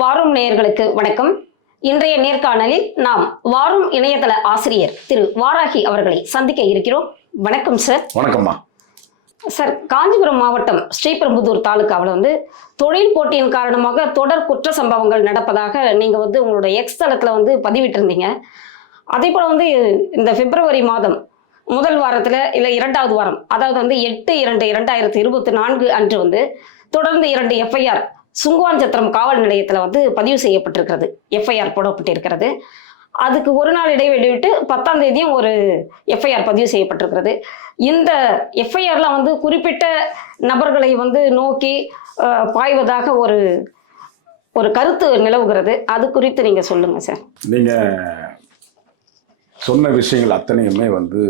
வாரும் நேயர்களுக்கு வணக்கம். இன்றைய நேர்காணலில் நாம் வாரும் இணையதள ஆசிரியர் திரு வாராகி அவர்களை சந்திக்க இருக்கிறோம். வணக்கம் சார். வணக்கம்மா. சார் காஞ்சிபுரம் மாவட்டம் ஸ்ரீபெரும்புதூர் தாலுகாவில் வந்து தொழில் போட்டியின் காரணமாக தொடர் குற்ற சம்பவங்கள் நடப்பதாக நீங்கள் வந்து உங்களோட எக்ஸ் தளத்தில் வந்து பதிவிட்டிருந்தீங்க. அதே போல் வந்து இந்த பிப்ரவரி மாதம் முதல் வாரத்தில் இல்லை இரண்டாவது வாரம் அதாவது வந்து எட்டு இரண்டு இரண்டாயிரத்தி இருபத்தி நான்கு அன்று வந்து தொடர்ந்து இரண்டு எஃப்ஐஆர் சுங்குவாஞ்சத்திரம் காவல் நிலையத்தில் வந்து பதிவு செய்யப்பட்டிருக்கிறது. எஃப்ஐஆர் போடப்பட்டிருக்கிறது. அதுக்கு ஒரு நாள் இடைவெளி விட்டு பத்தாம் தேதியும் ஒரு எஃப்ஐஆர் பதிவு செய்யப்பட்டிருக்கிறது. இந்த எஃப்ஐஆர்லாம் வந்து குறிப்பிட்ட நபர்களை வந்து நோக்கி பாய்வதாக ஒரு ஒரு கருத்து நிலவுகிறது. அது குறித்து நீங்கள் சொல்லுங்கள் சார். நீங்கள் சொன்ன விஷயங்கள் அத்தனையுமே வந்து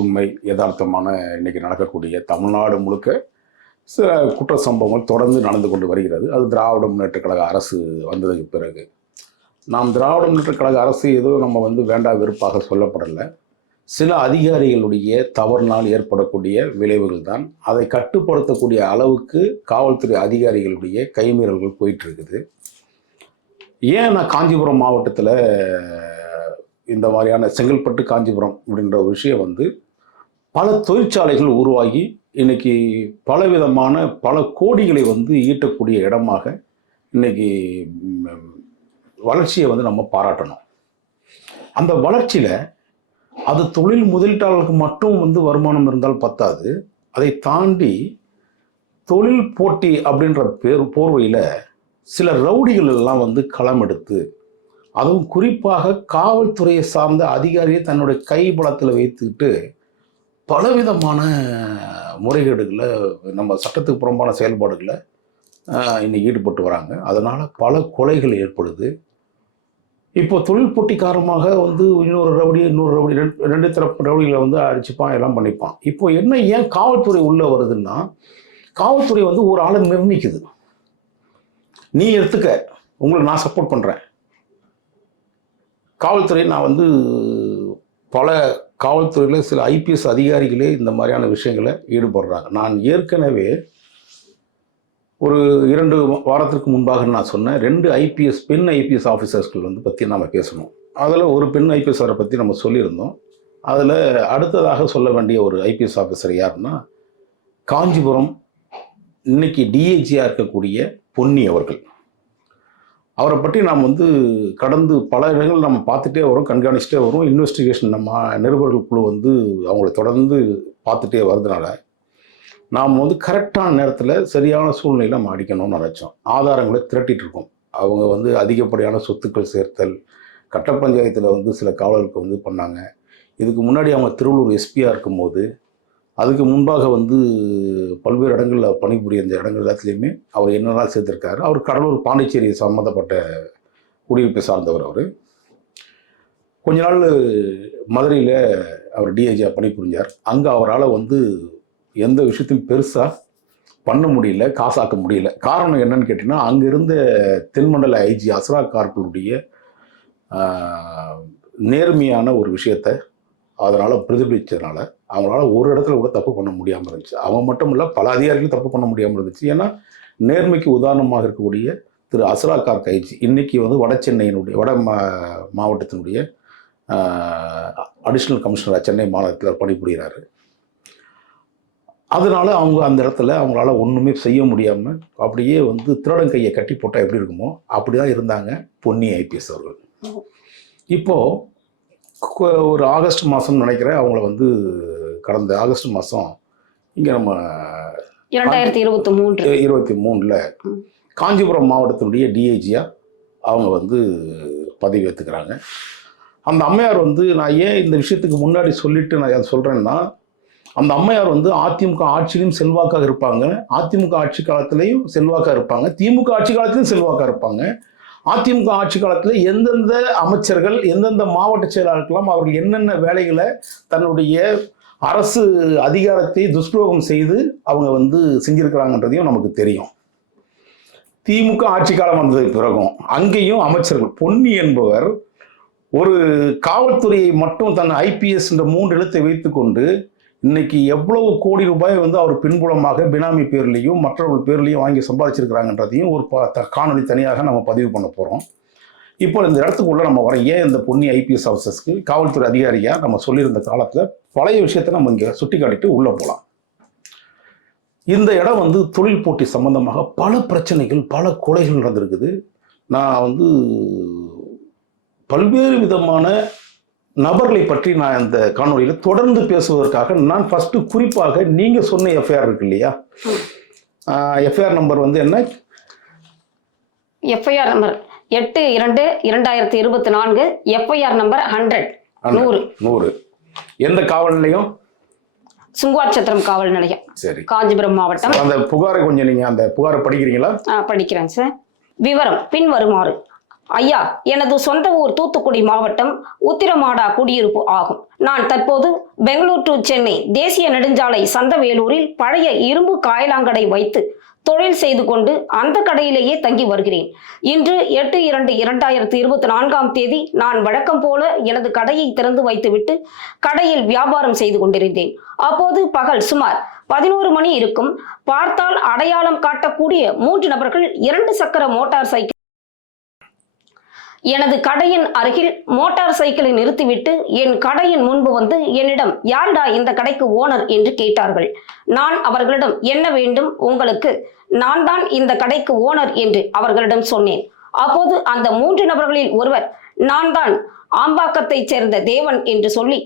உண்மை யதார்த்தமான இன்னைக்கு நடக்கக்கூடிய தமிழ்நாடு முழுக்க சில குற்ற சம்பவங்கள் தொடர்ந்து நடந்து கொண்டு வருகிறது. அது திராவிட முன்னேற்ற கழக அரசு வந்ததுக்கு பிறகு. நாம் திராவிட முன்னேற்ற கழக அரசு ஏதோ நம்ம வந்து வேண்டா வெறுப்பாக சொல்லப்படலை. சில அதிகாரிகளுடைய தவறினால் ஏற்படக்கூடிய விளைவுகள் தான். அதை கட்டுப்படுத்தக்கூடிய அளவுக்கு காவல்துறை அதிகாரிகளுடைய கைமீறல்கள் போயிட்டு இருக்குது ஏன் நான் காஞ்சிபுரம் மாவட்டத்தில் இந்த மாதிரியான செங்கல்பட்டு காஞ்சிபுரம் அப்படின்ற ஒரு விஷயம் வந்து பல தொழிற்சாலைகள் உருவாகி இன்னைக்கு பலவிதமான பல கோடிகளை வந்து ஈட்டக்கூடிய இடமாக இன்னைக்கு வளர்ச்சியை வந்து நம்ம பாராட்டணும். அந்த வளர்ச்சியில் அது தொழில் முதலீட்டாளர்களுக்கு மட்டும் வந்து வருமானம் இருந்தால் பத்தாது. அதை தாண்டி தொழில் போட்டி அப்படின்ற பேர் போர்வையில் சில ரவுடிகள் எல்லாம் வந்து களம் எடுத்து அதுவும் குறிப்பாக காவல்துறையை சார்ந்த அதிகாரியை தன்னுடைய கைபலத்தில் வைத்துக்கிட்டு பலவிதமான முறைகேடுகளை நம்ம சட்டத்துக்கு புறம்பான செயல்பாடுகளை இன்னைக்கு ஈடுபட்டு வராங்க. அதனால் பல கொலைகள் ஏற்படுது. இப்போ தொழில் போட்டி காரணமாக வந்து இன்னொரு ரவுடி இன்னொரு ரவுடி ரெண்டு ரெண்டு தரப்பு ரவுடிகளை வந்து அடிச்சுப்பான் எல்லாம் பண்ணிப்பான். இப்போ என்ன ஏன் காவல்துறை உள்ளே வருதுன்னா காவல்துறை வந்து ஒரு ஆளை நிர்ணயிக்குது. நீ எடுத்துக்க உங்களுக்கு நான் சப்போர்ட் பண்ணுறேன் காவல்துறை நான் வந்து பல காவல்துறையில் சில ஐபிஎஸ் அதிகாரிகளே இந்த மாதிரியான விஷயங்களை ஈடுபடுறாங்க. நான் ஏற்கனவே ஒரு இரண்டு வாரத்திற்கு முன்பாக நான் சொன்னேன் ரெண்டு ஐபிஎஸ் பெண் ஐபிஎஸ் ஆஃபீஸர்ஸ்கள் வந்து பற்றி நம்ம பேசணும். அதில் ஒரு பெண் ஐபிஎஸ்ஆரை பற்றி நம்ம சொல்லியிருந்தோம். அதில் அடுத்ததாக சொல்ல வேண்டிய ஒரு ஐபிஎஸ் ஆஃபீஸர் யாருன்னா காஞ்சிபுரம் இன்னைக்கு டிஐஜியாக இருக்கக்கூடிய பொன்னி அவர்கள். அவரை பற்றி நாம் வந்து கடந்து பல இடங்கள் நம்ம பார்த்துட்டே வரோம் கண்காணிச்சுட்டே வரோம். இன்வெஸ்டிகேஷன் நம்ம நிருபர்கள் குழு வந்து அவங்கள தொடர்ந்து பார்த்துட்டே வர்றதுனால நாம் வந்து கரெக்டான நேரத்தில் சரியான சூழ்நிலையில் நம்ம அடிக்கணும்னு நினச்சோம். ஆதாரங்களை திரட்டிகிட்டு இருக்கோம். அவங்க வந்து அதிகப்படியான சொத்துக்கள் சேர்த்தல் கட்ட பஞ்சாயத்தில் வந்து சில காவலர்களுக்கு வந்து பண்ணாங்க. இதுக்கு முன்னாடி அவங்க திருவள்ளூர் எஸ்பியாக இருக்கும்போது அதுக்கு முன்பாக வந்து பல்வேறு இடங்களில் பணிபுரிய இந்த இடங்கள் எல்லாத்துலேயுமே அவர் என்னெல்லாம் சேர்த்துருக்காரு அவர் கடலூர் பாண்டிச்சேரி சம்மந்தப்பட்ட குடியிருப்பை சார்ந்தவர் அவர். கொஞ்ச நாள் மதுரையில் அவர் டிஐஜியாக பணிபுரிஞ்சார். அங்கே அவரால் வந்து எந்த விஷயத்தையும் பெருசாக பண்ண முடியல காசாக்க முடியல. காரணம் என்னன்னு கேட்டிங்கன்னா அங்கே இருந்த தென்மண்டல ஐஜி அஸ்ரா கார்புடைய நேர்மையான ஒரு விஷயத்தை அதனால் பிரதிபலித்ததுனால அவங்களால ஒரு இடத்துல கூட தப்பு பண்ண முடியாமல் இருந்துச்சு. அவன் மட்டும் இல்லை பல அதிகாரிகளும் தப்பு பண்ண முடியாமல் இருந்துச்சு. ஏன்னா நேர்மைக்கு உதாரணமாக இருக்கக்கூடிய திரு அஸ்ரா கார் கைச்சி இன்னைக்கு வந்து வட சென்னையினுடைய வட மா மாவட்டத்தினுடைய அடிஷ்னல் கமிஷனராக சென்னை மாநிலத்தில் பணிபுரிகிறாரு அதனால அவங்க அந்த இடத்துல அவங்களால ஒன்றுமே செய்ய முடியாமல் அப்படியே வந்து திருடன் கையை கட்டி போட்டால் எப்படி இருக்குமோ அப்படி தான் இருந்தாங்க பொன்னி ஐபிஎஸ் அவர்கள். இப்போது ஒரு ஆகஸ்ட் மாதம் நினைக்கிறேன். அவங்கள வந்து கடந்த ஆகஸ்ட் மாதம் இங்கே நம்ம இரண்டாயிரத்தி இருபத்தி மூன்று. இருபத்தி மூணில். காஞ்சிபுரம் மாவட்டத்தினுடைய டிஐஜியாக அவங்க வந்து பதவி ஏற்றுக்கிறாங்க அந்த அம்மையார் வந்து நான் ஏன் இந்த விஷயத்துக்கு முன்னாடி சொல்லிட்டு நான் அதை சொல்கிறேன்னா அந்த அம்மையார் வந்து அதிமுக ஆட்சியிலும் செல்வாக்காக இருப்பாங்க. அதிமுக ஆட்சி காலத்திலையும் செல்வாக்காக இருப்பாங்க. திமுக ஆட்சி காலத்திலையும் செல்வாக்காக இருப்பாங்க. அதிமுக ஆட்சி காலத்தில் எந்தெந்த அமைச்சர்கள் எந்தெந்த மாவட்ட செயலாளர்கள்லாம் அவர்கள் என்னென்ன வேலைகளை தன்னுடைய அரசு அதிகாரத்தை துஷ்பிரயோகம் செய்து அவங்க வந்து செஞ்சிருக்கிறாங்கன்றதையும் நமக்கு தெரியும். திமுக ஆட்சி காலம் வந்ததுக்கு பிறகும் அங்கேயும் அமைச்சர்கள் பொன்னி என்பவர் ஒரு காவல்துறையை மட்டும் தன் ஐபிஎஸ் என்ற மூன்று எழுத்தை வைத்துக்கொண்டு இன்னைக்கு எவ்வளவு கோடி ரூபாய் வந்து அவர் பின்புலமாக பினாமி பேர்லையும் மற்றவர்கள் பேர்லையும் வாங்கி சம்பாதிச்சிருக்கிறாங்கன்றதையும் ஒரு ப- த- தனியாக நம்ம பதிவு பண்ண போகிறோம் இப்போ இந்த இடத்துக்குள்ளே நம்ம வர ஏன் இந்த பொன்னி ஐபிஎஸ் ஆஃபீஸர்ஸ்க்கு காவல்துறை அதிகாரியாக நம்ம சொல்லியிருந்த காலத்தில் பழைய விஷயத்தை நம்ம இங்கே சுட்டி காட்டிட்டு உள்ளே போகலாம் இந்த இடம் வந்து தொழில் போட்டி சம்பந்தமாக பல பிரச்சனைகள் பல கொலைகள் நடந்திருக்குது. நான் வந்து பல்வேறு விதமான நபர்களை பற்றி நான் இந்த காணொளியில் தொடர்ந்து பேசுவதற்காக நான் ஃபஸ்ட்டு குறிப்பாக நீங்கள் சொன்ன எஃப்ஐஆர் இருக்கு இல்லையா? எஃப்ஐஆர் நம்பர் வந்து என்ன? எஃப்ஐஆர் நம்பர் எட்டு இரண்டு இரண்டாயிரத்தி இருபத்தி நான்கு. எஃப்ஐஆர் நம்பர் ஹண்ட்ரட் நூறு. நூறு. எந்த காவல் நிலையம்? சுங்குவாச்சத்திரம் காவல் நிலையம். சரி. காஞ்சிபுரம் மாவட்டம். அந்த புகாரை கொஞ்சம் நீங்கள் அந்த புகாரை படிக்கிறீங்களா? படிக்கிறேன் சார் விவரம். பின்வருமாறு. ஐயா எனது சொந்த ஊர் தூத்துக்குடி மாவட்டம் உத்திரமாடா குடியிருப்பு ஆகும். நான் தற்போது பெங்களூர் டு சென்னை தேசிய நெடுஞ்சாலை சந்தவேலூரில் பழைய இரும்பு காயலாங்கடை வைத்து தொழில் செய்து கொண்டு அந்த கடையிலேயே தங்கி வருகிறேன். இன்று எட்டு இரண்டு இரண்டாயிரத்தி இருபத்தி நான்காம் தேதி நான் வழக்கம் போல எனது கடையை திறந்து வைத்துவிட்டு கடையில் வியாபாரம் செய்து கொண்டிருந்தேன். அப்போது பகல் சுமார் பதினோரு மணி இருக்கும் பார்த்தால் அடையாளம் காட்டக்கூடிய மூன்று நபர்கள் இரண்டு சக்கர மோட்டார் சைக்கிள் எனது கடையின் அருகில் மோட்டார் சைக்கிளை நிறுத்திவிட்டு என் கடையின் முன்பு வந்து என்னிடம் யாண்டா இந்த கடைக்கு ஓனர்? என்று கேட்டார்கள். நான் அவர்களிடம் என்ன வேண்டும் உங்களுக்கு? நான் தான் இந்த கடைக்கு ஓனர் என்று அவர்களிடம் சொன்னேன். அப்போது அந்த மூன்று நபர்களில் ஒருவர் நான் தான் ஆம்பாக்கத்தைச் சேர்ந்த தேவன் என்று சொல்லி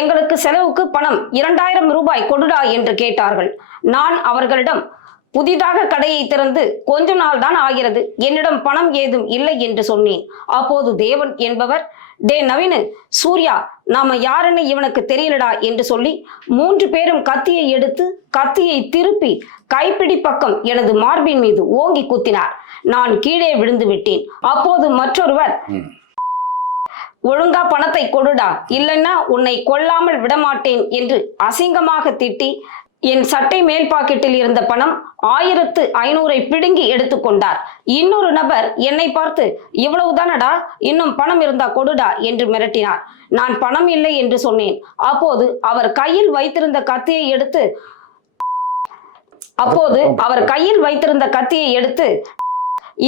எங்களுக்கு செலவுக்கு பணம் இரண்டாயிரம் ரூபாய் கொடுடா என்று கேட்டார்கள். நான் அவர்களிடம் புதிதாக கடையை திறந்து கொஞ்ச நாள் தான் ஆகிறது. என்னிடம் பணம் ஏதும் இல்லை என்று சொன்னேன். அப்போது தேவன் என்பவர் டே நவீனு சூர்யா நாம யாருன்னு இவனுக்கு தெரியலடா என்று சொல்லி மூன்று பேரும் கத்தியை எடுத்து கத்தியை திருப்பி கைப்பிடி பக்கம் எனது மார்பின் மீது ஓங்கி குத்தினார். நான் கீழே விழுந்து விட்டேன். அப்போது மற்றொருவர். ஒழுங்கா பணத்தை கொடுடா. இல்லைன்னா உன்னை கொல்லாமல் விடமாட்டேன் என்று அசிங்கமாக திட்டி என் சட்டை மேல் பாக்கெட்டில் இருந்த பணம் ஆயிரத்து ஐநூறை பிடுங்கி எடுத்துக்கொண்டார் இன்னொரு நபர் என்னை பார்த்து இவ்வளவுதானடா? இன்னும் பணம் இருந்தா கொடுடா என்று மிரட்டினார். நான் பணம் இல்லை என்று சொன்னேன். அப்போது அவர் கையில் வைத்திருந்த கத்தியை எடுத்து அப்போது அவர் கையில் வைத்திருந்த கத்தியை எடுத்து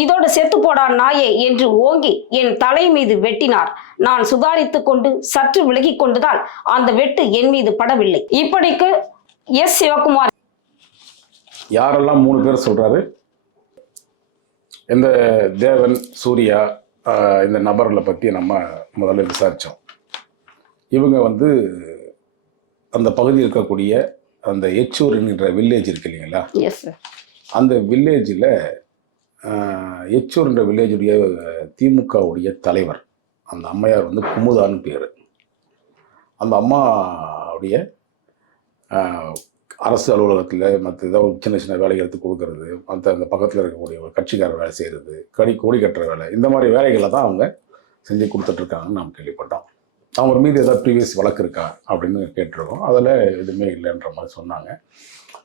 இதோடு செத்து போடா நாயே என்று ஓங்கி என் தலை மீது வெட்டினார். நான் சுதாரித்துக் கொண்டு சற்று விலகிக் கொண்டுதான் அந்த வெட்டு என் மீது படவில்லை. இப்படிக்கு எஸ் சிவகுமார். யாரெல்லாம் மூணு பேர் சொல்றாரு? இந்த தேவன் சூர்யா இந்த நபர்களை பற்றி நம்ம முதல்ல விசாரித்தோம் இவங்க வந்து அந்த பகுதியில் இருக்கக்கூடிய அந்த எச்சூர் என்கிற வில்லேஜ் இருக்கு இல்லைங்களா? அந்த வில்லேஜில் எச்சூர்ன்ற வில்லேஜுடைய திமுகவுடைய தலைவர் அந்த அம்மையார் வந்து குமுதான்னு பேர். அந்த அம்மாவுடைய அரசு அலுவலகத்தில் மற்ற ஏதோ சின்ன சின்ன வேலைகள் எடுத்து கொடுக்கறது மற்ற அந்த பக்கத்தில் இருக்கக்கூடிய ஒரு கட்சிக்கார வேலை செய்கிறது கடி கோடி கட்டுற வேலை இந்த மாதிரி வேலைகளை தான் அவங்க செஞ்சு கொடுத்துட்ருக்காங்கன்னு நாம் கேள்விப்பட்டோம். அவங்க மீது ஏதாவது ப்ரீவியஸ் வழக்கு இருக்கா அப்படின்னு கேட்டிருக்கோம். அதில் எதுவுமே இல்லைன்ற மாதிரி சொன்னாங்க.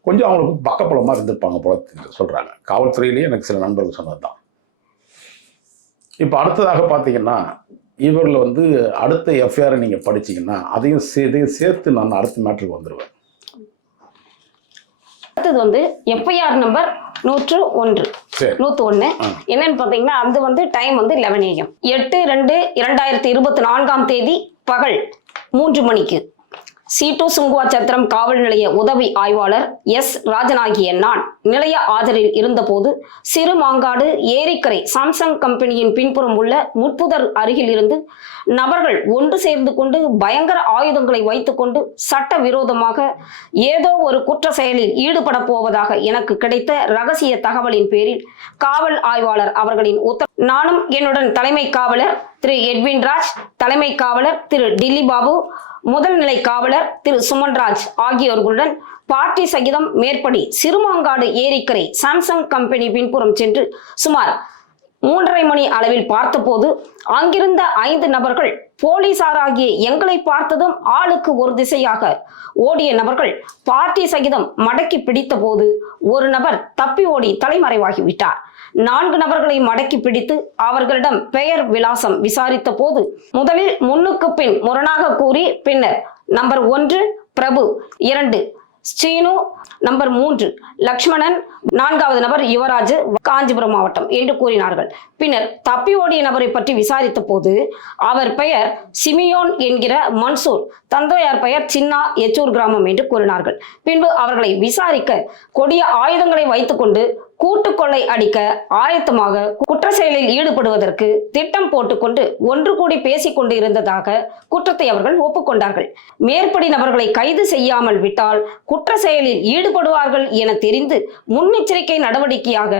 கொஞ்சம் அவங்களுக்கு பக்கப்புலமாக இருந்திருப்பாங்க போல சொல்கிறாங்க காவல்துறையிலேயே எனக்கு சில நண்பர்கள் சொன்னது தான் இப்போ அடுத்ததாக பார்த்தீங்கன்னா இவரில் வந்து அடுத்த எஃப்ஐஆரை நீங்கள் படிச்சீங்கன்னா அதையும் சே இதையும் சேர்த்து நான் அடுத்த மேட்ருக்கு வந்துடுவேன் அடுத்தது வந்து எஃப்ஐஆர் நம்பர் நூற்று ஒன்று. நூத்து ஒண்ணு. என்னன்னு பாத்தீங்கன்னா அது வந்து டைம் வந்து லெவன் ஏஎம் எட்டு ரெண்டு இரண்டாயிரத்தி இருபத்தி நான்காம் தேதி பகல் மூன்று மணிக்கு. சீட்டு சுங்குவாச்சத்திரம் காவல் நிலைய உதவி ஆய்வாளர் எஸ் ராஜனாகிய நான் நிலைய ஆதரில் இருந்தபோது சிறு மாங்காடு ஏரிக்கரை சாம்சங் கம்பெனியின் பின்புறம் உள்ள முட்புதர் அருகில் இருந்து நபர்கள் ஒன்று சேர்ந்து கொண்டு பயங்கர ஆயுதங்களை வைத்துக்கொண்டு சட்ட விரோதமாக ஏதோ ஒரு குற்ற செயலில் ஈடுபட போவதாக எனக்கு கிடைத்த ரகசிய தகவலின் பேரில் காவல் ஆய்வாளர் அவர்களின் உத்தர நானும் என்னுடன் தலைமை காவலர் திரு எட்வின் ராஜ் தலைமை காவலர் திரு டில்லி பாபு முதல்நிலை காவலர் திரு சுமன்ராஜ் ஆகியோர்களுடன் பார்ட்டி சகிதம் மேற்படி சிறுமாங்காடு ஏரிக்கரை சாம்சங் கம்பெனி பின்புறம் சென்று சுமார் மூன்றரை மணி அளவில் பார்த்தபோது அங்கிருந்த ஐந்து நபர்கள் போலீசாராகிய எங்களை பார்த்ததும் ஆளுக்கு ஒரு திசையாக ஓடிய நபர்கள் பார்ட்டி சகிதம் மடக்கி பிடித்தபோது ஒரு நபர் தப்பி ஓடி தலைமறைவாகி விட்டார். நான்கு நபர்களை மடக்கி பிடித்து அவர்களிடம் பெயர் விலாசம் விசாரித்த போது முதலில் முன்னுக்கு பின் முரணாக கூறி பின்னர் நம்பர் ஒன்று பிரபு இரண்டு ஸ்ரீனு நம்பர் மூன்று லக்ஷ்மணன் நான்காவது நபர் யுவராஜ் காஞ்சிபுரம் மாவட்டம் என்று கூறினார்கள். பின்னர் தப்பி ஓடிய நபரை பற்றி விசாரித்த போது அவர் பெயர் சிமியோன் என்கிற மன்சூர் தந்தையார் பெயர் சின்னா எச்சூர் கிராமம் என்று கூறினார்கள். பின்பு அவர்களை விசாரிக்க கொடிய ஆயுதங்களை வைத்துக்கொண்டு கூட்டு கொள்ளை அடிக்க ஆயத்தமாக குற்ற செயலில் ஈடுபடுவதற்கு திட்டம் போட்டுக்கொண்டு ஒன்று கூடி பேசிக் கொண்டு இருந்ததாக குற்றத்தை அவர்கள் ஒப்புக்கொண்டார்கள். மேற்படி நபர்களை கைது செய்யாமல் விட்டால் குற்ற செயலில் ஈடுபடுவார்கள் என தெரிந்து முன்னெச்சரிக்கை நடவடிக்கையாக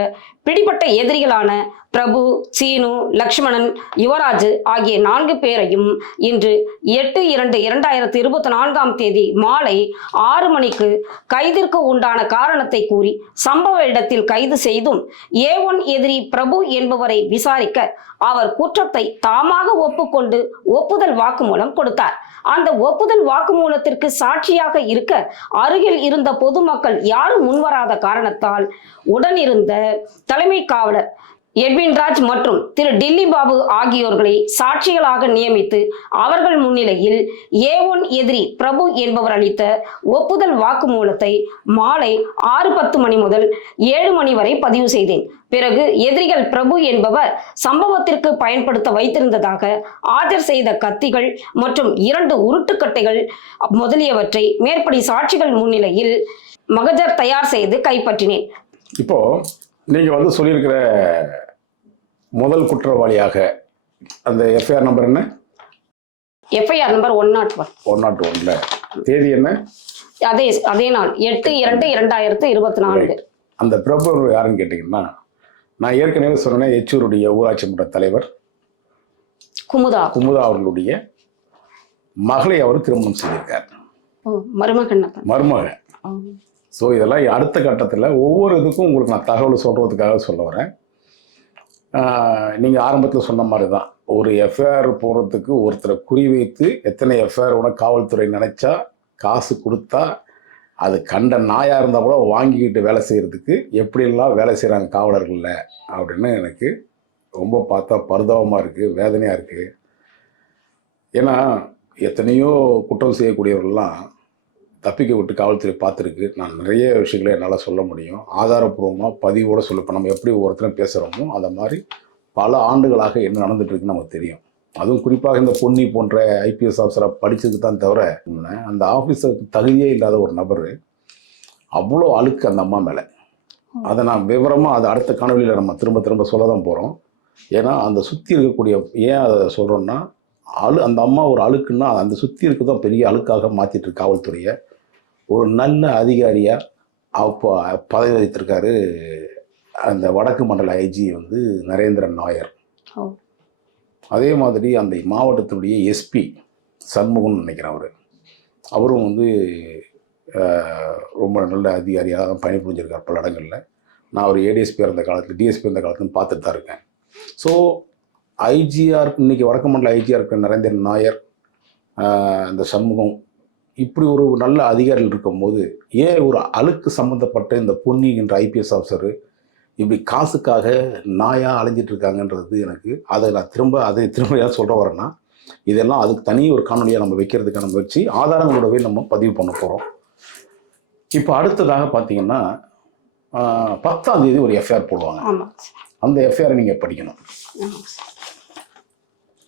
பிடிபட்ட எதிரிகளான பிரபு சீனு லக்ஷ்மணன் யுவராஜ் ஆகிய நான்கு பேரையும் இன்று எட்டு இரண்டு இரண்டாயிரத்தி இருபத்தி நான்காம் தேதி மாலை ஆறு மணிக்கு கைதிற்கு உண்டான காரணத்தை கூறி சம்பவ இடத்தில் கைது செய்தும் ஏ ஒன் எதிரி பிரபு என்பவரை விசாரிக்க அவர் குற்றத்தை தாமாக ஒப்புக்கொண்டு ஒப்புதல் வாக்குமூலம் கொடுத்தார். அந்த ஒப்புதல் வாக்குமூலத்திற்கு சாட்சியாக இருக்க அருகில் இருந்த பொதுமக்கள் யாரும் முன்வராத காரணத்தால் உடனிருந்த தலைமை காவலர் எட்வின் ராஜ் மற்றும் திரு டில்லி பாபு ஆகியோர்களை சாட்சிகளாக நியமித்து அவர்கள் முன்னிலையில் ஏ ஒன் எதிரி பிரபு என்பவர் அளித்த ஒப்புதல் வாக்குமூலத்தை மாலை ஆறு பத்து மணி முதல் ஏழு மணி வரை பதிவு செய்தேன். பிறகு எதிரிகள் பிரபு என்பவர் சம்பவத்திற்கு பயன்படுத்த வைத்திருந்ததாக ஆஜர் செய்த கத்திகள் மற்றும் இரண்டு உருட்டுக்கட்டைகள் முதலியவற்றை மேற்படி சாட்சிகள் முன்னிலையில் மகஜர் தயார் செய்து கைப்பற்றினேன். இப்போ நீங்க வந்து சொல்லியிருக்கிற முதல் குற்றவாளியாக அந்த எஃப்ஐஆர் நம்பர் என்ன? FIR number one nought one. One nought ஒன்ல. தேதி என்ன? அதே அதே நாள் எட்டு இரண்டு இரண்டாயிரத்து இருபத்தி நான்கு அந்த பிரபு யாருன்னு கேட்டிங்கன்னா நான் ஏற்கனவே சொன்னேன் எச்சூருடைய ஊராட்சி மன்ற தலைவர். குமுதா. குமுதா அவர்களுடைய மகளை அவர் திருமணம் செய்திருக்கார். மருமகன். மருமகன் ஸோ இதெல்லாம் அடுத்த கட்டத்தில் ஒவ்வொரு இதுக்கும் உங்களுக்கு நான் தகவல் சொல்கிறதுக்காக சொல்ல வரேன். நீங்கள் ஆரம்பத்தில் சொன்ன மாதிரி தான் ஒரு எஃப்ஐஆர் போடுறதுக்கு ஒருத்தரை குறி வைத்து எத்தனை எஃப்ஐஆர் உடனே காவல்துறை நினச்சா காசு கொடுத்தா அது கண்ட நாயாக இருந்தால் கூட வாங்கிக்கிட்டு வேலை செய்கிறதுக்கு எப்படியெல்லாம் வேலை செய்கிறாங்க காவலர்களில் அப்படின்னு எனக்கு ரொம்ப பார்த்தா பரிதாபமாக இருக்குது வேதனையாக இருக்குது ஏன்னா எத்தனையோ குற்றம் செய்யக்கூடியவர்கள்லாம் தப்பிக்க விட்டு காவல்துறை பார்த்துருக்கு. நான் நிறைய விஷயங்களை என்னால் சொல்ல முடியும். ஆதாரப்பூர்வமாக பதிவோடு சொல்ல இப்போ நம்ம எப்படி ஒருத்தரும் பேசுகிறோமோ அந்த மாதிரி பல ஆண்டுகளாக என்ன நடந்துகிட்ருக்குன்னு நமக்கு தெரியும். அதுவும் குறிப்பாக இந்த பொன்னி போன்ற ஐபிஎஸ் ஆஃபீஸராக படிச்சதுக்கு தான் தவிர உண்மை, அந்த ஆஃபீஸருக்கு தகுதியே இல்லாத ஒரு நபர் அவ்வளோ அழுக்கு அந்த அம்மா மேலே. அதை நான் விவரமாக அதை அடுத்த காணொலியில் நம்ம திரும்ப திரும்ப சொல்ல தான் போகிறோம் ஏன்னா அந்த சுற்றி இருக்கக்கூடிய ஏன் அதை சொல்கிறோன்னா அழு அந்த அம்மா ஒரு அழுக்குன்னா அந்த சுற்றி இருக்க தான் பெரிய அழுக்காக மாற்றிட்டு காவல்துறையை. ஒரு நல்ல அதிகாரியாக அப்போ பதவி வகித்திருக்காரு அந்த வடக்கு மண்டல ஐஜி வந்து நரேந்திரன் நாயர். அதே மாதிரி அந்த மாவட்டத்தினுடைய எஸ்பி சண்முகம்னு நினைக்கிறேன் அவர். அவரும் வந்து ரொம்ப நல்ல அதிகாரியாக தான் பணிபுரிஞ்சிருக்கார் பல இடங்களில். நான் ஒரு ஏடிஎஸ்பி இருந்த காலத்தில் டிஎஸ்பி இருந்த காலத்தில் பார்த்துட்டு தான் இருக்கேன். ஸோ ஐஜிஆர் இன்னைக்கு வடக்கு மண்டல ஐஜிஆர் இருக்கிற நரேந்திரன் நாயர் இந்த சண்முகம் இப்படி ஒரு நல்ல அதிகாரிகள் இருக்கும்போது ஏன் ஒரு அழுக்கு சம்மந்தப்பட்ட இந்த பொன்னி என்ற ஐபிஎஸ் ஆஃபீஸரு இப்படி காசுக்காக நாயாக அலைஞ்சிட்டு இருக்காங்கன்றது எனக்கு அதை நான் திரும்ப அதை திரும்ப ஏன் சொல்ல வரேன்னா இதெல்லாம் அதுக்கு தனி ஒரு காணொலியாக நம்ம வைக்கிறதுக்கான முயற்சி ஆதாரங்களோடவே நம்ம பதிவு பண்ண போகிறோம் இப்போ அடுத்ததாக பார்த்தீங்கன்னா பத்தாம் தேதி ஒரு எஃப்ஐஆர் போடுவாங்க. அந்த எஃப்ஐஆரை நீங்கள் படிக்கணும்.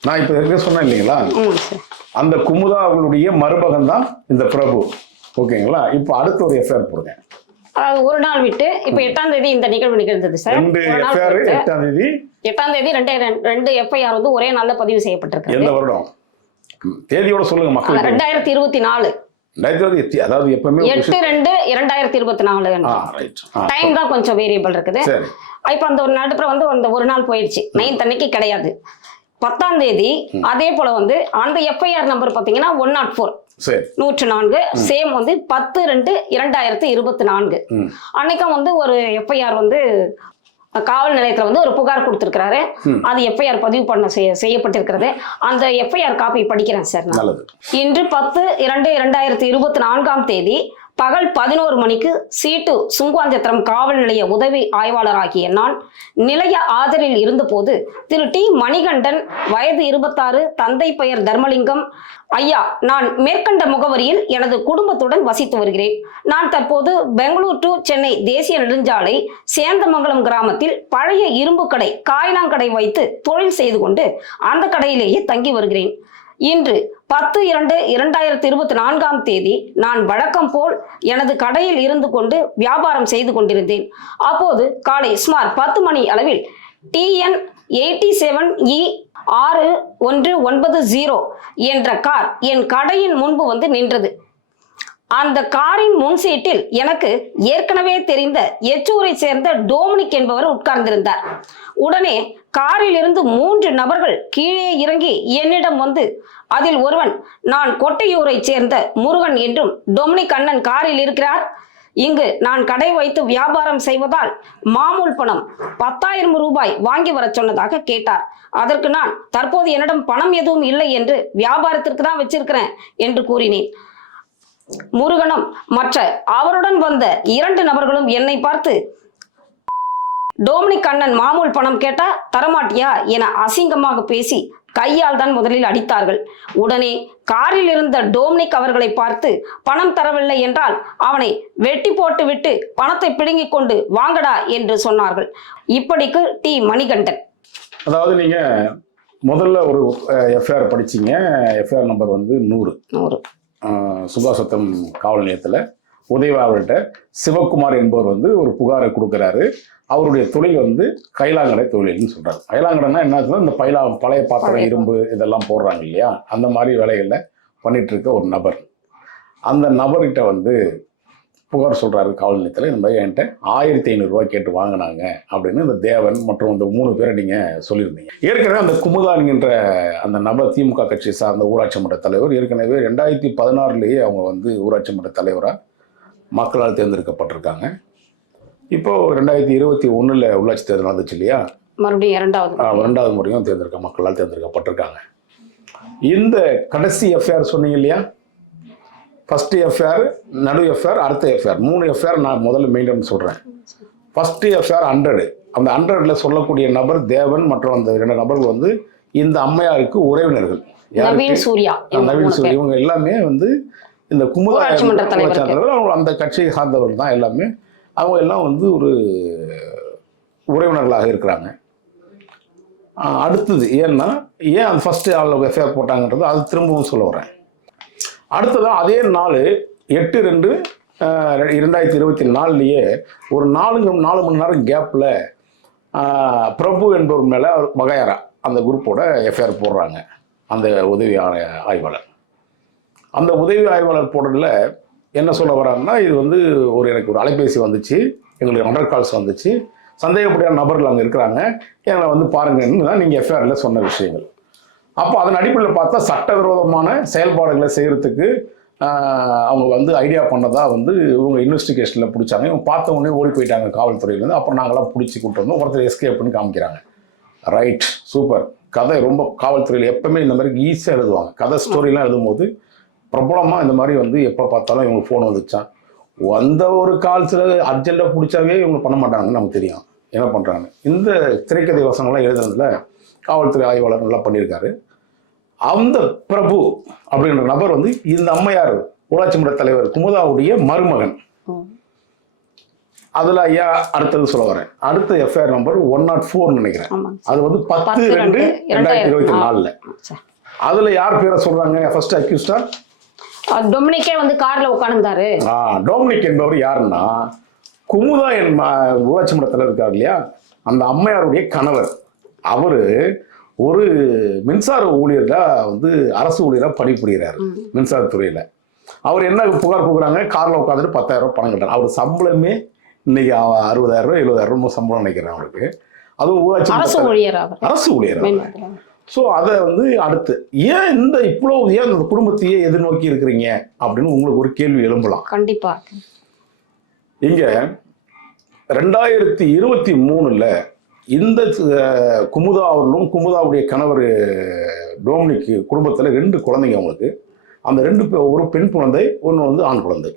நான் இப்போ சொன்னேன் இல்லைங்களா? அந்த குமுதா அவர்களுடைய மருமகன் தான் இந்த பிரபு. ஓகேங்களா? இப்போ அடுத்த ஒரு எஃப்ஐஆர் போடுங்க. அதாவது ஒரு நாள் விட்டு இப்ப எட்டாம் தேதி இந்த நிகழ்வு நிகழ்ந்தது சார். ரெண்டு எஃப்ஐஆர் எட்டாம் தேதி. எட்டாம் தேதி ரெண்டு ரெண்டு எஃப்ஐஆர் வந்து ஒரே நாள்ல பதிவு செய்யப்பட்டிருக்கு எந்த வருடம்? தேதியோட சொல்லுங்க மக்களுக்கு ரெண்டாயிரத்தி இருபத்தி நாலு. ரெண்டாயிரத்தி அதாவது எப்பவுமே எட்டு ரெண்டு இரண்டாயிரத்தி இருபத்தி நாலு டைம் தான் கொஞ்சம் வேரியபிள் இருக்குது. சரி. இப்ப அந்த ஒரு நடுப்புற வந்து அந்த ஒரு நாள் போயிடுச்சு. நைன்த் அன்னைக்கு கிடையாது. பத்தாம் தேதி அதே போல வந்து அந்த எஃப்ஐஆர் நம்பர் பாத்தீங்கன்னா ஒன் நாட் ஃபோர் சரி. நூற்று நான்கு சேம் வந்து பத்து ரெண்டு இரண்டாயிரத்தி இருபத்தி நான்கு. அன்னைக்கும் வந்து ஒரு எஃப்ஐஆர் வந்து காவல் நிலையத்துல வந்து ஒரு புகார் கொடுத்திருக்கிறாரு. அது எஃப்ஐஆர் பதிவு பண்ண செய்ய- செய்யப்பட்டிருக்கிறது. அந்த எஃப்ஐஆர் காப்பி படிக்கிறேன் சார் நான். இன்று பத்து இரண்டு இரண்டாயிரத்தி இருபத்தி நான்காம் தேதி பகல் பதினோரு மணிக்கு சீட்டு சுங்குவாஞ்சத்திரம் காவல் நிலைய உதவி ஆய்வாளராகிய நான் நிலைய ஆதரில் இருந்தபோது திரு டி மணிகண்டன் வயது இருபத்தாறு தந்தை பெயர் தர்மலிங்கம். ஐயா நான் மேற்கண்ட முகவரியில் எனது குடும்பத்துடன் வசித்து வருகிறேன். நான் தற்போது பெங்களூர் டு சென்னை தேசிய நெடுஞ்சாலை சேந்தமங்கலம் கிராமத்தில் பழைய இரும்பு கடை காய்லாங்கடை வைத்து தொழில் செய்து கொண்டு அந்த கடையிலேயே தங்கி வருகிறேன். இன்று பத்து இரண்டு இரண்டாயிரத்தி இருபத்தி நான்காம் தேதி நான் வழக்கம் போல் எனது கடையில் இருந்து கொண்டு வியாபாரம் செய்து கொண்டிருந்தேன். அப்போது காலை சுமார் பத்து மணி அளவில் டிஎன் எயிட்டி செவன் இ ஆறு ஒன்று ஒன்பது ஜீரோ என்ற கார் என் கடையின் முன்பு வந்து நின்றது. அந்த காரின் முன் சீட்டில் எனக்கு ஏற்கனவே தெரிந்த எச்சூரை சேர்ந்த டோமினிக் என்பவர் உட்கார்ந்திருந்தார். உடனே காரில் இருந்து மூன்று நபர்கள் கீழே இறங்கி என்னிடம் வந்து அதில் ஒருவன் நான் கொட்டையூரை சேர்ந்த முருகன் என்றும் டொமினிக் அண்ணன் காரில் இருக்கிறார். இங்கு நான் கடை வைத்து வியாபாரம் செய்வதால் மாமூல் பணம் பத்தாயிரம் ரூபாய் வாங்கி வரச் சொன்னதாக கேட்டார். அதற்கு நான் தற்போது என்னிடம் பணம் எதுவும் இல்லை என்று வியாபாரத்திற்கு தான் வச்சிருக்கிறேன் என்று கூறினேன். முருகனும் மற்ற அவருடன் வந்த இரண்டு நபர்களும் என்னை பார்த்து டோமினிக் அண்ணன் மாமூல் பணம் கேட்டா தரமாட்டியா? என அசிங்கமாக பேசி கையால் தான் முதலில் அடித்தார்கள். உடனே காரில் இருந்த டோமினிக் அவர்களை பார்த்து பணம் தரவில்லை என்றால் அவனை வெட்டி போட்டு விட்டு பணத்தை பிடுங்கிக் கொண்டு வாங்கடா என்று சொன்னார்கள். இப்படிக்கு டி. மணிகண்டன். அதாவது நீங்க முதல்ல ஒரு எஃப்ஐஆர் படிச்சீங்க. எஃப்ஐஆர் நம்பர் வந்து நூறு. நூறு. அஹ், சுபாசத்தம் காவல் நிலையத்தில் உதயவாளர்கிட்ட சிவகுமார் என்பவர் வந்து ஒரு புகாரை கொடுக்குறாரு. அவருடைய தொழில் வந்து கைலாங்கடை தொழில்னு சொல்றாரு. கைலாங்கடைனா என்ன இந்த பைலா பழைய பாத்திரம் இரும்பு இதெல்லாம் போடுறாங்க இல்லையா? அந்த மாதிரி வேலைகளில் பண்ணிட்டு இருக்க ஒரு நபர். அந்த நபர்கிட்ட வந்து புகார் சொல்றாரு காவல் நிலையத்தில். இந்த மாதிரி என்கிட்ட ஆயிரத்தி ஐநூறுரூவா கேட்டு வாங்கினாங்க அப்படின்னு இந்த தேவன் மற்றும் இந்த மூணு பேரை நீங்க சொல்லியிருந்தீங்க. ஏற்கனவே அந்த குமுதான்கின்ற அந்த நபர் திமுக கட்சி சார்ந்த ஊராட்சி மன்ற தலைவர் ஏற்கனவே ரெண்டாயிரத்தி பதினாறுலேயே அவங்க வந்து ஊராட்சி மன்ற தலைவராக மக்களால் தேர்ந்தெடுக்கப்பட்டிருக்காங்க. இப்போ ரெண்டாயிரத்தி இருபத்தி ஒன்றில் உள்ளாட்சி தேர்தல் நடந்துச்சு இல்லையா? மறுபடியும் இரண்டாவது இரண்டாவது முறையும் தேர்ந்தெடுக்க மக்களால் தேர்ந்தெடுக்கப்பட்டிருக்காங்க. இந்த கடைசி எஃப்ஐஆர் சொன்னீங்க இல்லையா? ஃபர்ஸ்ட் எஃப்ஐஆர் நடு எஃப்ஐஆர் அடுத்த எஃப்ஐஆர் மூணு எஃப்ஐஆர் நான் முதல்ல மெயின்டைன் சொல்கிறேன் ஃபர்ஸ்ட் எஃப்ஐஆர் ஹண்ட்ரடு அந்த ஹண்ட்ரடில் சொல்லக்கூடிய நபர் தேவன் மற்றும் அந்த ரெண்டு நபர்கள் வந்து இந்த அம்மையாருக்கு உறவினர்கள்? நவீன் சூர்யா இவங்க எல்லாமே வந்து இந்த குமுதா ஊராட்சி மன்ற தலைவர்கள். ஊராட்சி மன்ற தலைவர், அவங்க அந்த கட்சியை சார்ந்தவர் தான் எல்லாமே. அவங்க எல்லாம் வந்து ஒரு உறவினர்களாக இருக்கிறாங்க. அடுத்தது ஏன்னா ஏன் அந்த ஃபர்ஸ்ட் ஆள் எஃப்ஐஆர் போட்டாங்கன்றது அது திரும்பவும் சொல்ல வரேன் அடுத்ததான் அதே நாள் எட்டு ரெண்டு இரண்டாயிரத்தி இருபத்தி நாலுலேயே ஒரு நாலு நாலு மணி நேரம் கேப்பில் பிரபு என்பவர் மேலே வகையாரா அந்த குரூப்போட எஃப்ஐஆர் போடுறாங்க அந்த உதவி ஆய்வாளர். அந்த உதவி ஆய்வாளர் போடுறதுல என்ன சொல்ல வராங்கன்னா இது வந்து ஒரு எனக்கு ஒரு அலைபேசி வந்துச்சு எங்களுக்கு அண்டர் கால்ஸ் வந்துச்சு சந்தேகப்படியான நபர்கள் அங்கே இருக்கிறாங்க எங்களை வந்து பாருங்கன்னு தான் நீங்கள் எஃப்ஐஆரில் சொன்ன விஷயங்கள். அப்போ அதன் அடிப்படையில் பார்த்தா சட்டவிரோதமான செயல்பாடுகளை செய்கிறதுக்கு அவங்க வந்து ஐடியா பண்ணதா வந்து இவங்க இன்வெஸ்டிகேஷனில் பிடிச்சாங்க. இவங்க பார்த்த உடனே ஓடி போயிட்டாங்க காவல்துறையிலேருந்து. அப்புறம் நாங்களாம் பிடிச்சி கூட்டு வந்தோம். ஒருத்தர் எஸ்கேப் பண்ணி காமிக்கிறாங்க. ரைட் சூப்பர் கதை ரொம்ப காவல்துறையில் எப்பவுமே இந்த மாதிரி ஈஸியாக எழுதுவாங்க. கதை ஸ்டோரிலாம் எழுதும்போது பிரபலமாக இந்த மாதிரி வந்து எப்போ பார்த்தாலும் இவங்க ஃபோன் வந்துச்சான் வந்த ஒரு காலத்தில் அர்ஜென்ட்டாக பிடிச்சாவே இவங்க பண்ண மாட்டாங்கன்னு நமக்கு தெரியும். என்ன பண்ணுறாங்க இந்த திரைக்கதை வசனங்கள்லாம் எழுதுறதுல காவல்துறை ஆய்வாளர் நல்லா பண்ணியிருக்காரு. அந்த பிரபு அப்படின்ற நபர் வந்து இந்த அம்மையார் ஊராட்சி மன்ற தலைவர் குமுதாவுடைய மருமகன். அதில் ஐயா அடுத்தது சொல்ல வரேன். அடுத்த FIR number one nought four நினைக்கிறேன். அது வந்து பத்து ரெண்டு ரெண்டு ரெண்டாயிரத்தி இருபத்தி நாலில். அதில் யார் பேரை சொல்கிறாங்க ஃபர்ஸ்ட் அக்யூஸ்டா டொமினிக்கே வந்து கார்ல உட்கார்ந்தாரு. ஆ டோமினிக் என்பவர் யாருன்னா குமுதா என் ஊராட்சி மன்ற தலைவர் இருக்கார் இல்லையா? அந்த அம்மையாருடைய கணவர். அவரு ஒரு மின்சார ஊழியர்ல வந்து அரசு ஊழியராக பணிபுரிகிறார் மின்சாரத்துறையில. அவர் என்ன புகார் கொடுக்குறாங்க? கார்ல உட்காந்துட்டு பத்தாயிரம் ரூபாய் பணம் கட்டுறாரு. அவர் சம்பளமே இன்னைக்கு அவ- அறுபதாயிரம் ரூபாய் எழுபதாயிரம் ரூபாய் சம்பளம் நினைக்கிறேன் அவருக்கு. அதுவும் ஊராட்சி அரசு. ஊழியர் அரசு ஊழியர். ஸோ அதை வந்து அடுத்து ஏன் இந்த இவ்வளவு ஏன் இந்த குடும்பத்தையே எதிர்நோக்கி இருக்கிறீங்க? அப்படின்னு உங்களுக்கு ஒரு கேள்வி எழும்பலாம். கண்டிப்பா. இங்க ரெண்டாயிரத்தி இருபத்தி மூணுல இந்த குமுதா அவர்களும் குமுதாவுடைய கணவர் டோமினிக் குடும்பத்தில் ரெண்டு குழந்தைங்க அவங்களுக்கு. அந்த ரெண்டு ஒரு பெண் குழந்தை ஒன்று வந்து ஆண் குழந்தை.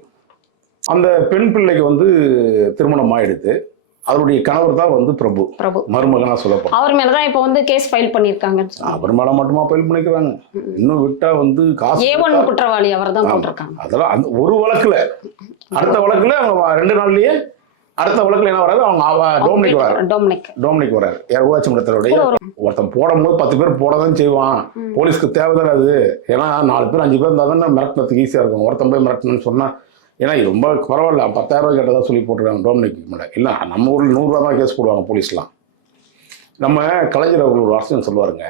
அந்த பெண் பிள்ளைக்கு வந்து திருமணம் ஆயிடுது. அவருடைய கணவர் தான் வந்து பிரபு. பிரபு. மருமகனா சொல்லப்படும். அவர் மேலதான் இப்போ வந்து கேஸ் ஃபைல் பண்ணியிருக்காங்கன்னு சொன்னாங்க. அவர் மேல மட்டுமா ஃபைல் பண்ணிக்கிறாங்க. இன்னும் விட்டா வந்து காசு ஏ ஒன் குற்றவாளி அவர் தான். போட்டிருக்காங்க. அதெல்லாம் அந்த ஒரு வழக்குல. அடுத்த வழக்குல ரெண்டு நாள்லயே அடுத்த வழக்குல என்ன வராது? அவங்க அவ- டோமினிக் வராரு டொமினிக். டோமினிக் வராரு யார் ஊராட்சி ஒரு- ஒருத்தன் போடும்போது பத்து பேர் போட தான் செய்வான். போலீஸ்க்கு தேவைதானே அது? ஏன்னா நாலு பேர் அஞ்சு பேர் இருந்தால் தானே மிரட்டினதுக்கு ஈஸியாக இருக்கும். ஒருத்தன் போய் மிரட்டணும்னு சொன்னா ஏன்னா ரொம்ப பரவாயில்ல. பத்தாயிரம் ரூபாய் கேட்டதா சொல்லி போட்டுருக்காங்க டோமினிக் மேலே இல்லை நம்ம ஊரில் நூறுரூவா தான் கேஸ் போடுவாங்க போலீஸ்லாம். நம்ம கலைஞர் அவர்கள் ஒரு அரசியல் சொல்லுவாருங்க.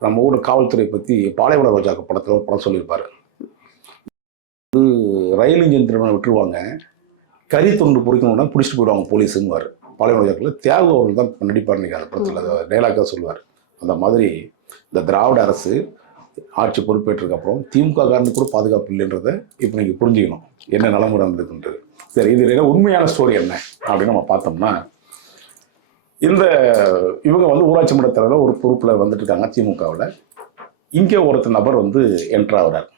நம்ம ஊர் காவல்துறை பற்றி பாலைவன ரோஜாக்கு படத்தில் ஒரு படம் சொல்லியிருப்பாரு. ரயில் இன்ஜின் திருமணம் விட்டுருவாங்க. கறி தொண்டு பொறிக்கணும்னா பிடிச்சிட்டு போயிடுவாங்க போலீஸுங்குவார். ரோஜாக்கில் தியாகு அவர்கள் தான் நடிப்பார் நீங்கள் அந்த படத்தில். டைலாக்காக சொல்லுவார். அந்த மாதிரி இந்த திராவிட அரசு ஆட்சி பொறுப்பேற்றதுக்கு அப்புறம் திமுக காரனுக்கு கூட பாதுகாப்பு இல்லைன்றதை இப்போ நீங்கள் புரிஞ்சுக்கணும். என்ன நலமுறை இருந்ததுன்றது சரி இது என்ன உண்மையான ஸ்டோரி என்ன அப்படின்னு நம்ம பார்த்தோம்னா இந்த இவங்க வந்து ஊராட்சி மன்ற தலைவரில் ஒரு பொறுப்பில் வந்துட்டு இருக்காங்க திமுகவில். இங்கே ஒருத்தர் நபர் வந்து என்ட்ரு ஆகுறார்.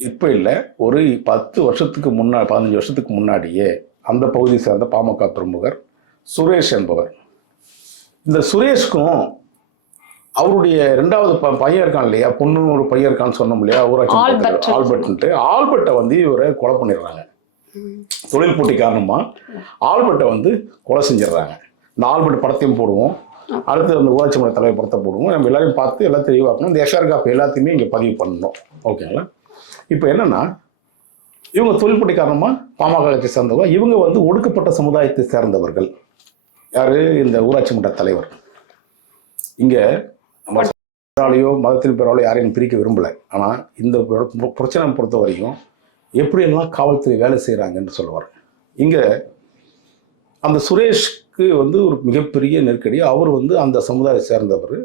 இப்போ இல்லை. ஒரு பத்து வருஷத்துக்கு முன்னாடி பதினஞ்சு வருஷத்துக்கு முன்னாடியே அந்த பகுதியை சேர்ந்த பாமக பிரமுகர் சுரேஷ் என்பவர். இந்த சுரேஷ்க்கும் அவருடைய ரெண்டாவது ப- பையன் இருக்கான் இல்லையா? பொண்ணு ஒரு பையன் இருக்கான்னு சொன்னோம் இல்லையா? ஊராட்சி ஆல்பர்ட்ன்ட்டு. ஆல்பர்ட்டை வந்து இவரை கொலை பண்ணிடுறாங்க. தொழில் போட்டி காரணமா ஆல்பர்ட்டை வந்து கொலை செஞ்சிடுறாங்க. இந்த ஆல்பர்ட் படத்தையும் போடுவோம். அடுத்து அந்த ஊராட்சி மன்ற தலைவர் படத்தை போடுவோம். நம்ம எல்லாரையும் பார்த்து எல்லாம் தெளிவாக்கணும். இந்த எஃப்ஆர் காப்பி எல்லாத்தையுமே இங்கே பதிவு பண்ணணும். ஓகேங்களா? இப்போ என்னன்னா இவங்க தொழில்பட்டி காரணமாக பாமக கட்சி சேர்ந்தவங்க இவங்க வந்து ஒடுக்கப்பட்ட சமுதாயத்தை சேர்ந்தவர்கள். யார்? இந்த ஊராட்சி மன்ற தலைவர். இங்கே நம்ம பேராலையோ மதத்தின் பேராலையோ யாரையும் பிரிக்க விரும்பலை. ஆனால் இந்த பிரச்சனை பொறுத்த வரைக்கும் எப்படியெல்லாம் காவல்துறை வேலை செய்கிறாங்கன்னு சொல்லுவார். இங்கே அந்த சுரேஷ்க்கு வந்து ஒரு மிகப்பெரிய நெருக்கடி. அவர் வந்து அந்த சமுதாயத்தை சேர்ந்தவர்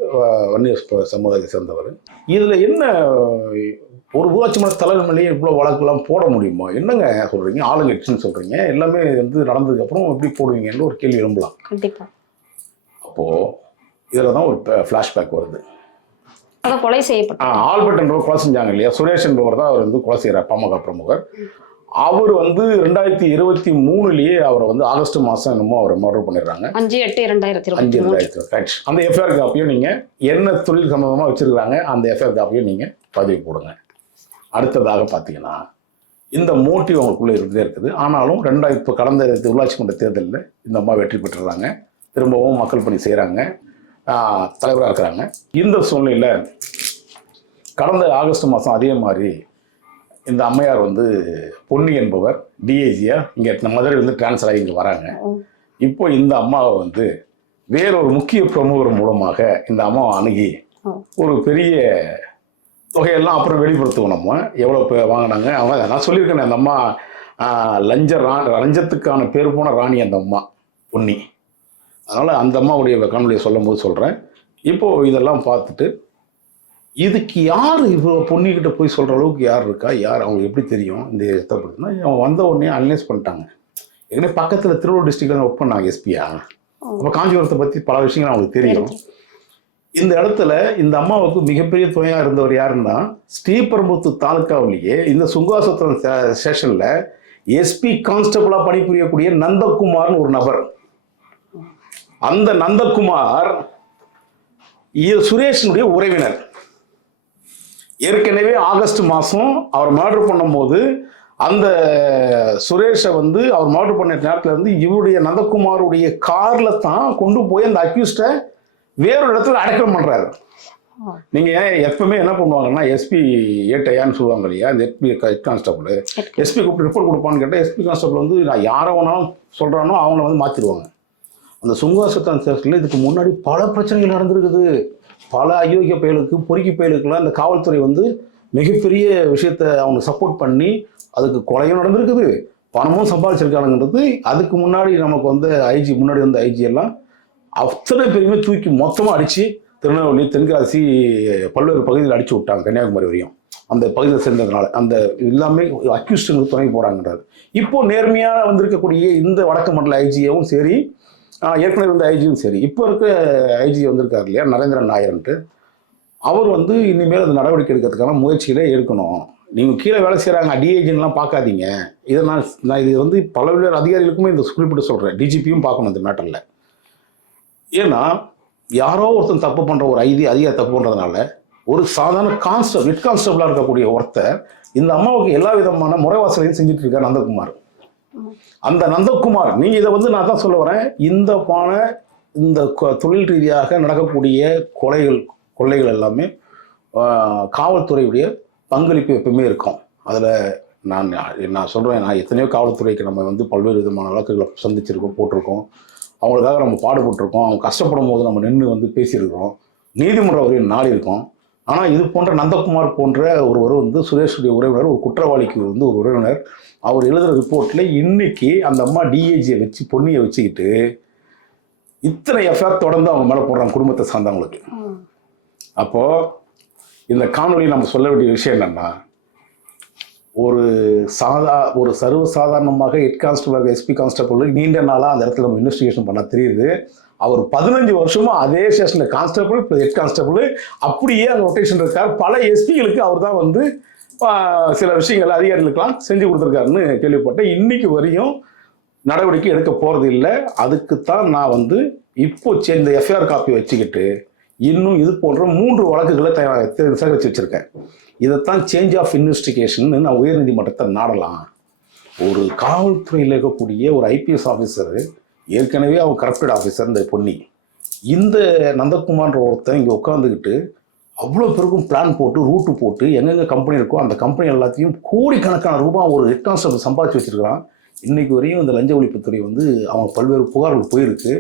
வன்னிய வன்னியர் சமுதாயத்தை சேர்ந்தவர். இதில் என்ன ஒரு ஊராட்சி மன்ற தலைவர் மேலேயே இவ்வளோ வழக்குலாம் போட முடியுமா? என்னங்க சொல்கிறீங்க ஆளுங்கட்சின்னு சொல்கிறீங்க எல்லாமே வந்து நடந்ததுக்கப்புறம் எப்படி போடுவீங்கன்னு ஒரு கேள்வி எழும்பலாம். கண்டிப்பா. அப்போது இதில் தான் ஒரு ஃப்ளாஷ்பேக் வருது. கொலை செய்யப்பட்ட ஆல்பர்ட் என்பவர் கொலை செஞ்சாங்க இல்லையா? சுரேஷ் என்பவர் தான் அவர் வந்து கொலை செய்கிறார் பாமக பிரமுகர். அவர் வந்து ரெண்டாயிரத்தி இருபத்தி மூணுலேயே அவரை வந்து ஆகஸ்ட் மாதம் என்னமோ அவரை மர்டர் பண்ணிடுறாங்க. அஞ்சு எட்டு இரண்டாயிரத்தி அஞ்சு ரெண்டாயிரத்தி ரைட் அந்த எஃப்ஐஆர் காப்பியும் நீங்கள் என்ன தொழில் சம்மந்தமாக வச்சுருக்காங்க அந்த எஃப்ஐஆர் காப்பியும் நீங்கள் பதிவு போடுங்க. அடுத்ததாக பார்த்தீங்கன்னா இந்த மோட்டிவ் அவங்களுக்குள்ளே இருந்தே இருக்குது. ஆனாலும் ரெண்டாயிரத்தி இப்போ கடந்த உள்ளாட்சி மன்ற தேர்தலில் இந்த அம்மா வெற்றி பெற்றுறாங்க. திரும்பவும் மக்கள் பணி செய்கிறாங்க. தலைவராக இருக்கிறாங்க. இந்த சூழ்நிலையில் கடந்த ஆகஸ்ட் மாதம் அதே மாதிரி இந்த அம்மையார் வந்து பொன்னி என்பவர் டிஐஜியாக இங்கே மதுரையிலேருந்து ட்ரான்ஸ்ஃபர் ஆகி இங்கே வராங்க. இப்போ இந்த அம்மாவை வந்து வேறொரு முக்கிய பிரமுகர் மூலமாக இந்த அம்மாவை அணுகி. ஒரு பெரிய தொகையெல்லாம் அப்புறம் வெளிப்படுத்துவோம் நம்ம. எவ்வளோ வாங்கினாங்க? அவங்க நான் சொல்லியிருக்கேன் அந்த அம்மா லஞ்ச ரா லஞ்சத்துக்கான பேர் போன ராணி அந்த அம்மா பொன்னி. அதனால் அந்த அம்மாவுடைய காணொலியை சொல்லும் போது சொல்கிறேன் இப்போது இதெல்லாம் பார்த்துட்டு இதுக்கு யார் இவ்வளோ பொண்ணிக்கிட்ட போய் சொல்கிற அளவுக்கு யார் இருக்கா? யார் அவங்க எப்படி தெரியும்? இந்த எத்தப்படுதுன்னா அவங்க வந்த உடனே அனலைஸ் பண்ணிட்டாங்க. ஏற்கனவே பக்கத்தில் திருவள்ளூர் டிஸ்ட்ரிக்டில் ஒர்க் பண்ணாங்க எஸ்பியா அப்போ காஞ்சிபுரத்தை பற்றி பல விஷயங்கள் அவங்களுக்கு தெரியும். இந்த இடத்துல இந்த அம்மாவுக்கு மிகப்பெரிய துணையாக இருந்தவர் யாருன்னா ஸ்ரீபெரும்புத்து தாலுக்காவிலேயே இந்த சுங்காசத்திரம் ஸ்டேஷனில் எஸ்பி கான்ஸ்டபிளாக பணிபுரியக்கூடிய நந்தகுமார்னு ஒரு நபர். அந்த நந்தகுமார் சுரேஷனுடைய உறவினர். ஏற்கனவே ஆகஸ்ட் மாதம் அவர் மர்டர் பண்ணும்போது அந்த சுரேஷை வந்து அவர் மர்டர் பண்ண நேரத்தில் இருந்து இவருடைய நந்தகுமாருடைய காரில் தான் கொண்டு போய் அந்த அக்யூஸ்டை வேறொரு இடத்துல அடக்கம் பண்ணுறாரு நீங்கள் எப்பவுமே என்ன பண்ணுவாங்கன்னா எஸ்பி ஏட்டையான்னு சொல்லுவாங்க இல்லையா? இந்த எஸ்பி ஹெட் கான்ஸ்டபிள் எஸ்பி கூப்பிட்டு ரிப்போர்ட் கொடுப்பான்னு கேட்டால் எஸ்பி கான்ஸ்டபிள் வந்து நான் யாரை வேணாலும் சொல்கிறானோ அவங்கள வந்து மாற்றிடுவாங்க அந்த சுங்காசத்தான் ஸ்டேஷனில் இதுக்கு முன்னாடி பல பிரச்சனைகள் நடந்திருக்குது. பல அயோக்கிய பயலுக்கு பொறுக்கி பயலுக்குலாம் இந்த காவல்துறை வந்து மிகப்பெரிய விஷயத்தை அவங்க சப்போர்ட் பண்ணி அதுக்கு கொலையும் நடந்திருக்குது. பணமும் சம்பாதிச்சிருக்கானுங்கிறது அதுக்கு முன்னாடி நமக்கு வந்து ஐஜி முன்னாடி வந்த ஐஜி எல்லாம் அத்தனை பேருமே தூக்கி மொத்தமாக அடித்து திருநெல்வேலி தென்காசி பல்வேறு பகுதியில் அடிச்சு விட்டாங்க கன்னியாகுமரி வரையும். அந்த பகுதியில் சேர்ந்ததுனால. அந்த எல்லாமே அக்யூஸ்டுங்களுக்கு துணை போகிறாங்கன்றது இப்போ நேர்மையாக வந்திருக்கக்கூடிய இந்த வடக்கு மண்டல ஐஜியாவும் சரி ஏற்கனவே இருந்த ஐஜியும் சரி இப்போ இருக்க ஐஜி வந்திருக்காரு இல்லையா நரேந்திரன் நாயர்ன்ட்டு. அவர் வந்து இனிமேல் அந்த நடவடிக்கை எடுக்கிறதுக்கான முயற்சிகளே எடுக்கணும். நீங்கள் கீழே வேலை செய்கிறாங்க டிஐஜின்லாம் பார்க்காதீங்க. இதை நான் நான் இது வந்து பல அதிகாரிகளுக்குமே இந்த குறிப்பிட்டு சொல்கிறேன் டிஜிபியும் பார்க்கணும் இந்த மேட்டரில். ஏன்னா யாரோ ஒருத்தன் தப்பு பண்ணுற ஒரு ஐதி அதிகாரி தப்பு பண்ணுறதுனால ஒரு சாதாரண கான்ஸ்டபிள் ஹெட் கான்ஸ்டபிளாக இருக்கக்கூடிய ஒருத்தர் இந்த அம்மாவுக்கு எல்லா விதமான முறைவாசலையும் செஞ்சுட்டு இருக்கார் நந்தகுமார். அந்த நந்தகுமார் நீங்கள் இதை வந்து நான் தான் சொல்ல வரேன் இந்த பான இந்த கொ- தொழில் ரீதியாக நடக்கக்கூடிய கொலைகள் கொள்ளைகள் எல்லாமே காவல்துறையுடைய பங்களிப்பு எப்பவுமே இருக்கும். அதில் நான் நான் சொல்கிறேன் நான் எத்தனையோ காவல்துறைக்கு நம்ம வந்து பல்வேறு விதமான வழக்குகளை சந்திச்சிருக்கோம் போட்டிருக்கோம். அவங்களுக்காக நம்ம பாடுபட்டிருக்கோம். அவங்க கஷ்டப்படும் போது நம்ம நின்று வந்து பேசியிருக்கிறோம். நீதிமன்றம் வரையும் நாடி இருக்கோம். ஆனால் இது போன்ற நந்தகுமார் போன்ற ஒருவர் வந்து சுரேஷுடைய உறவினர் ஒரு குற்றவாளிக்கு வந்து ஒரு உறவினர் அவர் எழுதுகிற ரிப்போர்ட்டில் இன்னைக்கு அந்த அம்மா டிஏஜியை வச்சு பொன்னியை வச்சுக்கிட்டு இத்தனை எஃப்ஐஆர் தொடர்ந்து அவங்க மேலே போடுறாங்க குடும்பத்தை சார்ந்தவங்களுக்கு. அப்போது இந்த காணொளி நம்ம சொல்ல வேண்டிய விஷயம் என்னன்னா ஒரு சாதா ஒரு சர்வ சாதாரணமாக ஹெட் கான்ஸ்டபிள் எஸ்பி கான்ஸ்டபிள் நீண்ட நாளாக அந்த இடத்துல நம்ம இன்வெஸ்டிகேஷன் பண்ண தெரியுது. அவர் பதினஞ்சு வருஷமும் அதே ஸ்டேஷனில் கான்ஸ்டபிள் இப்போ ஹெட் கான்ஸ்டபிள் அப்படியே அந்த ரொட்டேஷன் இருக்கார். பல எஸ்பிகளுக்கு அவர் தான் வந்து சில விஷயங்கள் அதிகாரிகளுக்கெல்லாம் செஞ்சு கொடுத்துருக்காருன்னு கேள்விப்பட்டேன். இன்னைக்கு வரையும் நடவடிக்கை எடுக்க போகிறது இல்லை. அதுக்குத்தான் நான் வந்து இப்போ சேர்ந்த இந்த எஃப்ஐஆர் காப்பி வச்சுக்கிட்டு இன்னும் இது போன்ற மூன்று வழக்குகளை தயார் சேகரித்து வச்சுருக்கேன். இதைத்தான் சேஞ்ச் ஆஃப் இன்வெஸ்டிகேஷன் நான் உயர்நீதிமன்றத்தை நாடலாம். ஒரு காவல்துறையில் இருக்கக்கூடிய ஒரு ஐபிஎஸ் ஆஃபீஸர் ஏற்கனவே அவன் கரப்டட் ஆஃபீஸர் இந்த பொன்னி. இந்த நந்தகுமார்ன்ற ஒருத்தன் இங்கே உட்காந்துக்கிட்டு அவ்வளோ பேருக்கும் பிளான் போட்டு ரூட்டு போட்டு எங்கெங்கே கம்பெனி இருக்கோ அந்த கம்பெனி எல்லாத்தையும் கோடிக்கணக்கான ரூபாய் ஒரு ஹெட் கான்ஸ்டபிள் சம்பாதிச்சு வச்சுருக்கிறான். இன்னைக்கு வரையும் இந்த லஞ்ச ஒழிப்புத்துறை வந்து அவங்க பல்வேறு புகார்கள் போயிருக்கு.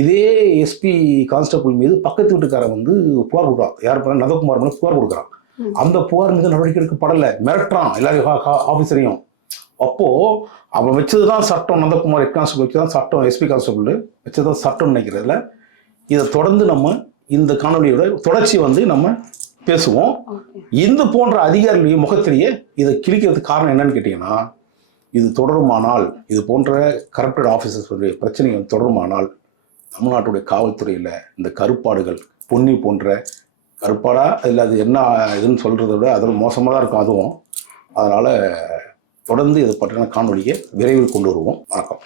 இதே எஸ்பி கான்ஸ்டபிள் மீது பக்கத்து வீட்டுக்காரன் வந்து புகார் கொடுக்குறான். யார் பண்ண நந்தகுமார் மேலே புகார் கொடுக்குறான். அந்த புகார் மீது நடவடிக்கை எடுக்கப்படலை. மிரட்டுறான். எல்லாரையும் ஆஃபீஸரையும் அப்போ அவன் வச்சதுதான் சட்டம். நந்தகுமார் ஹெட் கான்ஸ்டபிள் வச்சதுதான் சட்டம். எஸ்பி கான்ஸ்டபிள் வச்சதுதான் சட்டம் நினைக்கிறதுல. இதை தொடர்ந்து நம்ம இந்த காணொலியோட தொடர்ச்சி வந்து நம்ம பேசுவோம். இந்த போன்ற அதிகாரிகளுடைய முகத்திலேயே இதை கிழிக்கிறதுக்கு காரணம் என்னன்னு கேட்டிங்கன்னா இது தொடருமானால் இது போன்ற கரப்டட் ஆஃபீஸர்ஸுடைய பிரச்சனைகள் தொடருமானால் தமிழ்நாட்டுடைய காவல்துறையில் இந்த கருப்பாடுகள் பொன்னி போன்ற கருப்பாடா இல்லை அது என்ன இதுன்னு சொல்கிறத விட அதில் மோசமாக தான் இருக்கும். அதுவும். அதனால் தொடர்ந்து இது பற்றின காணொலியை விரைவில் கொண்டு வருவோம். வணக்கம்.